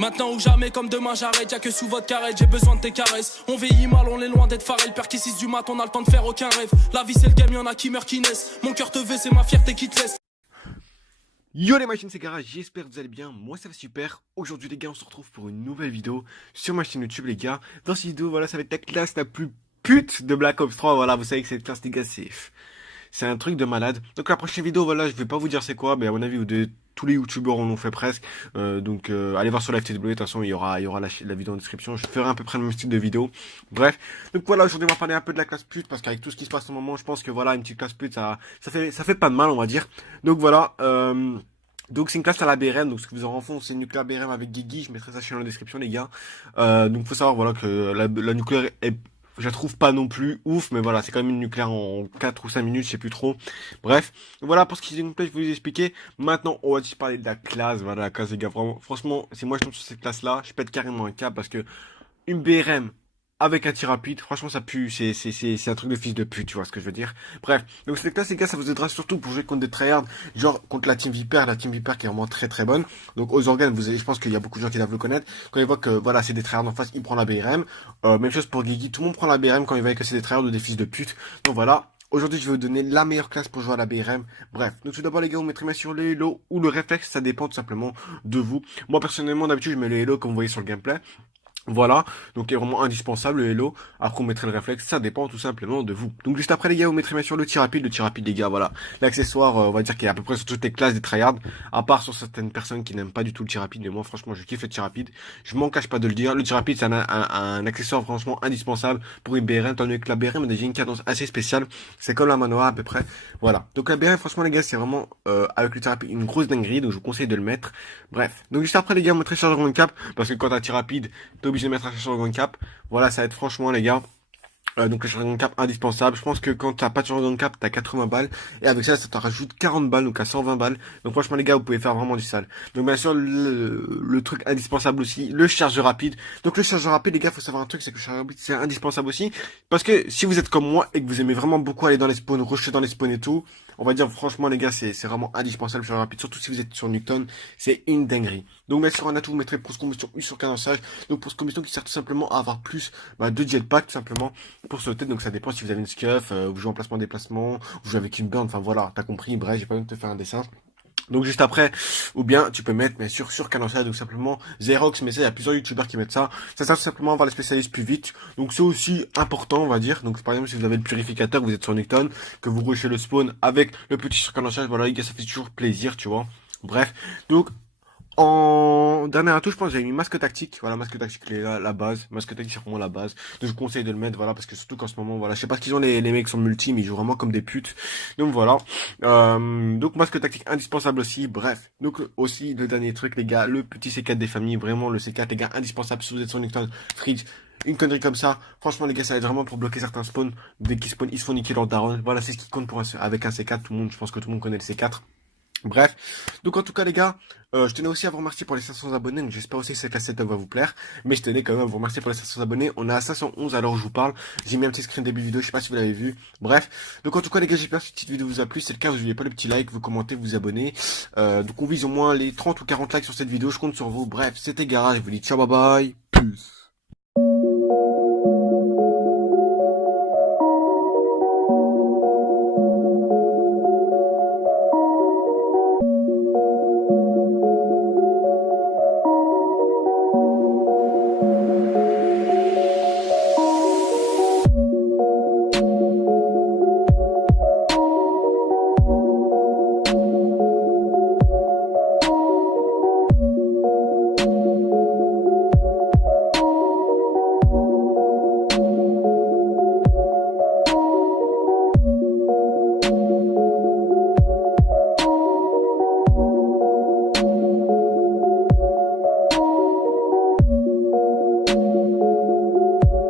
Maintenant ou jamais, comme demain j'arrête, y'a que sous votre carrette, j'ai besoin de tes caresses. On vieillit mal, on est loin d'être Pharrell, père qui 6 du mat, on a le temps de faire aucun rêve. La vie c'est le game, y'en a qui meurent, qui naissent. Mon cœur te veut, c'est ma fierté qui te laisse. Yo les machines, c'est Gara, j'espère que vous allez bien, moi ça va super. Aujourd'hui les gars, on se retrouve pour une nouvelle vidéo sur ma chaîne YouTube les gars. Dans cette vidéo, voilà, ça va être la classe la plus pute de Black Ops 3. Voilà, vous savez que cette classe les gars, c'est un truc de malade. Donc la prochaine vidéo, voilà, je vais pas vous dire c'est quoi, mais à mon avis, tous les youtubeurs en ont fait presque. Allez voir sur la FTW, de toute façon, il y aura la vidéo en description. Je ferai à peu près le même style de vidéo. Bref, donc voilà, aujourd'hui on va parler un peu de la classe pute, parce qu'avec tout ce qui se passe en ce moment, je pense que voilà, une petite classe pute, ça fait pas de mal, on va dire. Donc voilà, donc c'est une classe à la BRM, donc ce que vous aurez en fond c'est une nucléaire BRM avec Guigui, je mettrai ça dans la description les gars. Donc faut savoir voilà que la nucléaire est, je la trouve pas non plus ouf, mais voilà c'est quand même une nucléaire en 4 ou 5 minutes, je sais plus trop. Bref, voilà pour ce qui est d'une nucléaire je vais vous expliquer. Maintenant on va juste parler de la classe, voilà la classe les gars, vraiment, franchement si moi je tombe sur cette classe là, je pète carrément un câble parce que une BRM avec un tir rapide, franchement ça pue, c'est un truc de fils de pute, tu vois ce que je veux dire. Bref, donc cette classe les gars, ça vous aidera surtout pour jouer contre des tryhards, genre contre la Team Viper qui est vraiment très très bonne. Donc aux organes, je pense qu'il y a beaucoup de gens qui doivent le connaître. Quand ils voient que voilà c'est des tryhards en face, ils prennent la BRM. Même chose pour Guigui, tout le monde prend la BRM quand il voit que c'est des tryhards ou des fils de pute. Donc voilà. Aujourd'hui, je vais vous donner la meilleure classe pour jouer à la BRM. Bref, donc tout d'abord les gars, vous mettrez main sur le Hello ou le réflexe, ça dépend tout simplement de vous. Moi personnellement, d'habitude, je mets le Hello comme vous voyez sur le gameplay. Voilà, donc il est vraiment indispensable le Hello. Après, vous mettrez le réflexe, ça dépend tout simplement de vous. Donc juste après les gars, vous mettrez bien sûr le tir rapide les gars, voilà. L'accessoire, on va dire qu'il est à peu près sur toutes les classes des tryhards, à part sur certaines personnes qui n'aiment pas du tout le tir rapide, mais moi franchement je kiffe le tir rapide. Je m'en cache pas de le dire, le tir rapide c'est un accessoire franchement indispensable pour une BRM, étant donné que la BRM a déjà une cadence assez spéciale, c'est comme la Manoa à peu près. Voilà, donc la BRM franchement les gars c'est vraiment avec le tir rapide une grosse dinguerie, donc je vous conseille de le mettre. Bref, donc juste après les gars, vous mettrez chargeur de cap, parce que quand t'as un tir rapide, t'es obligé de mettre un chargeur de cap. Voilà, ça va être franchement les gars. Donc le chargeur de cap indispensable. Je pense que quand t'as pas de chargeur de cap, t'as 80 balles. Et avec ça, ça te rajoute 40 balles, donc à 120 balles. Donc franchement les gars, vous pouvez faire vraiment du sale. Donc bien sûr, le truc indispensable aussi, le chargeur rapide. Donc le chargeur rapide, les gars, faut savoir un truc, c'est que le chargeur rapide, c'est indispensable aussi. Parce que si vous êtes comme moi et que vous aimez vraiment beaucoup aller dans les spawns, rusher dans les spawns et tout, on va dire franchement les gars, c'est vraiment indispensable le chargeur rapide. Surtout si vous êtes sur Newton, c'est une dinguerie. Donc bien sûr, en atout, vous mettrez pour combustion U sur cadençage. Donc pour combustion qui sert tout simplement à avoir plus de jetpack tout simplement pour sauter. Donc ça dépend si vous avez une scuff, vous jouez en placement-déplacement, vous jouez avec une burn, enfin voilà, t'as compris, bref, j'ai pas besoin de te faire un dessin. Donc juste après, ou bien tu peux mettre bien sûr sur cadençage, donc simplement Xerox, mais ça il y a plusieurs youtubeurs qui mettent ça. Ça sert tout simplement à avoir les spécialistes plus vite. Donc c'est aussi important on va dire. Donc par exemple si vous avez le purificateur, vous êtes sur Newton, que vous rushez le spawn avec le petit sur cadençage, voilà les gars, ça fait toujours plaisir, tu vois. Bref, donc en dernier atout, je pense que j'ai mis masque tactique. Voilà, masque tactique, la base. Masque tactique, c'est vraiment la base. Donc, je vous conseille de le mettre, voilà, parce que surtout qu'en ce moment, voilà, je sais pas ce qu'ils ont les mecs qui sont multi, mais ils jouent vraiment comme des putes. Donc, voilà. Donc, masque tactique indispensable aussi. Bref. Donc, aussi, le dernier truc, les gars, le petit C4 des familles. Vraiment, le C4, les gars, indispensable. Si vous êtes sur Newton, Fridge, une connerie comme ça. Franchement, les gars, ça aide vraiment pour bloquer certains spawns. Dès qu'ils spawnent, ils se font niquer leur daron. Voilà, c'est ce qui compte avec un C4. Tout le monde, je pense que tout le monde connaît le C4. Bref, donc en tout cas les gars, je tenais aussi à vous remercier pour les 500 abonnés, donc j'espère aussi que cette cassette va vous plaire, mais je tenais quand même à vous remercier pour les 500 abonnés, on est à 511 à l'heure où je vous parle, j'ai mis un petit screen début vidéo, je sais pas si vous l'avez vu, bref, donc en tout cas les gars, j'espère que cette petite vidéo vous a plu, si c'est le cas, vous n'oubliez pas le petit like, vous commentez, vous abonnez, donc on vise au moins les 30 ou 40 likes sur cette vidéo, je compte sur vous, bref, c'était Gara, je vous dis ciao bye bye, peace.